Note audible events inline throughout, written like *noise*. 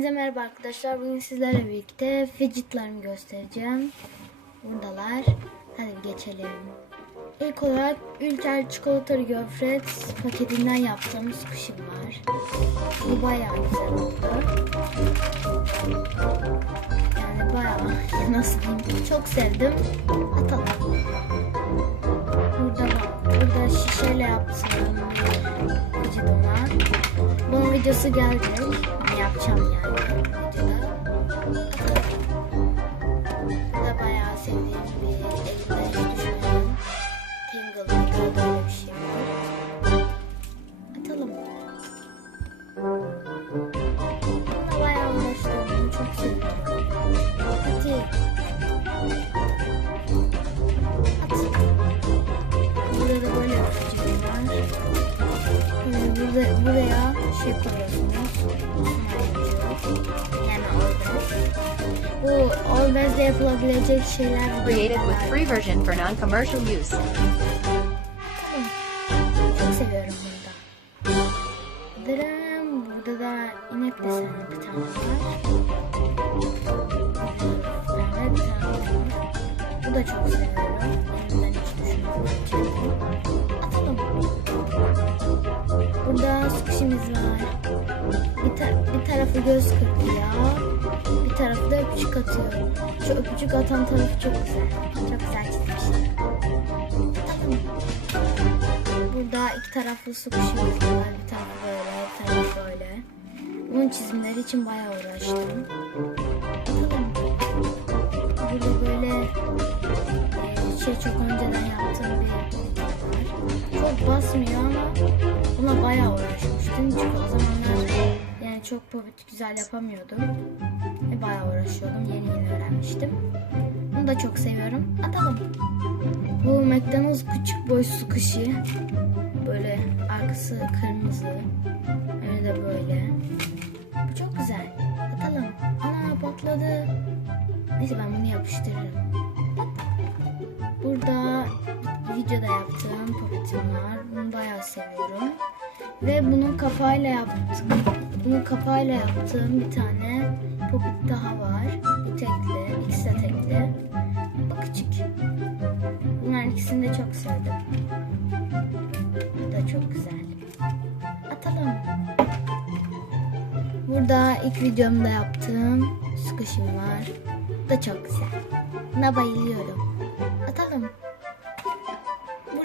Hepinize merhaba arkadaşlar. Bugün sizlerle birlikte fidgetlarımı göstereceğim. Buradalar. Hadi geçelim. İlk olarak Ülker çikolatalı gofret paketinden yaptığımız kuşum var. Bu bayağı güzel oldu. Yani bayağı *laughs* nasıl diyeyim çok sevdim. Atalım. Burada şişeyle yaptım vücuduma. Bunun videosu geldi. Yapacağım yani videoda. Bu da bayağı sevdiğim bir elimden hiç düşmeyen Tingle Tingle böyle bir şey var. Atalım. Burada, buraya şey koyuyorsunuz. Yani orada. Bu Always'de yapılabilecek şeyler. Created with free version for non-commercial use. Çok seviyorum burada. Dırım. Burada da inek desenli bir tane var. Bu da çok seviyorum. Elimden hiç düşünmüyorum. Burada sıkışımız var. Bir, ta- bir tarafı göz kırpıyor. Bir tarafı da öpücük atıyor. Şu öpücük atan tarafı çok güzel. Çok güzel çizmiş. Burada iki taraflı su kuşumuz var. Bir tarafı böyle, bir tarafı böyle. Bunun çizimleri için bayağı uğraştım. Burada böyle e, şey çok önceden yaptığım bir. Çok basmıyor ama buna bayağı uğraşmıştım. Çünkü o zamanlar yani çok popit güzel yapamıyordum. Ve bayağı uğraşıyordum. Yeni yeni öğrenmiştim. Bunu da çok seviyorum. Atalım. Bu McDonald's küçük boy su kuşu. Böyle arkası kırmızı. Önü de böyle. Bu çok güzel. Atalım. Ana patladı. Neyse ben bunu yapıştırırım. Burada videoda yaptığım popetim var. Bunu bayağı seviyorum. Ve bunun kapağıyla yaptım. Bunun kapağıyla yaptığım bir tane popit daha var. Bu tekli, ikisi de tekli. Bu küçük. Bunların ikisini de çok sevdim. Bu da çok güzel. Atalım. Burada ilk videomda yaptığım sıkışım var. Bu da çok güzel. Buna bayılıyorum. Atalım.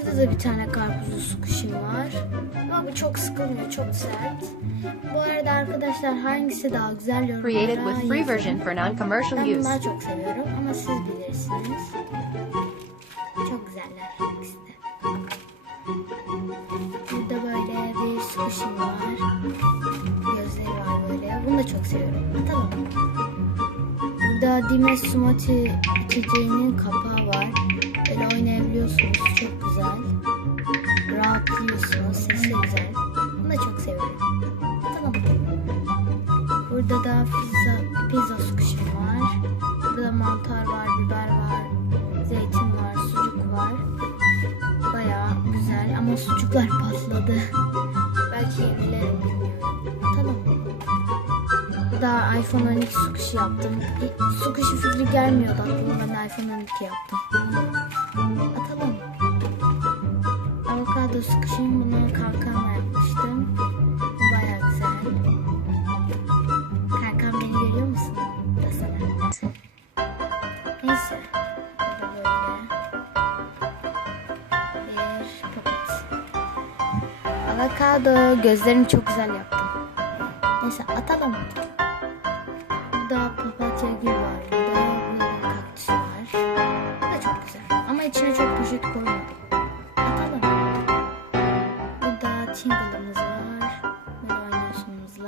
Burada da bir tane karpuzlu sıkışım var. Ama bu çok sıkılmıyor, çok sert. Bu arada arkadaşlar hangisi daha güzel yorumlara Created with free version for non-commercial Ben use. bunları çok seviyorum ama siz bilirsiniz. Çok güzeller ikisi de. Burada böyle bir squishy var. Gözleri var böyle. Bunu da çok seviyorum. Atalım. Burada Dimes Smoothie içeceğinin kapağı Burada da pizza, pizza squishy var. Burada mantar var, biber var, zeytin var, sucuk var. Bayağı güzel ama sucuklar patladı. Belki yenilerim bilmiyorum. Atalım. Burada iPhone 12 squishy yaptım. İ- Squishy fikri gelmiyordu aklıma ben iPhone 12 yaptım. Atalım. Avokado squishy'm bunu kankamla Neyse. Böyle. Bir popit. Avokado. Gözlerimi çok güzel yaptım. Neyse atalım. Burada papatya gül var. Burada, burada kaktüs var. Bu da çok güzel. Ama içine çok poşet koymadım.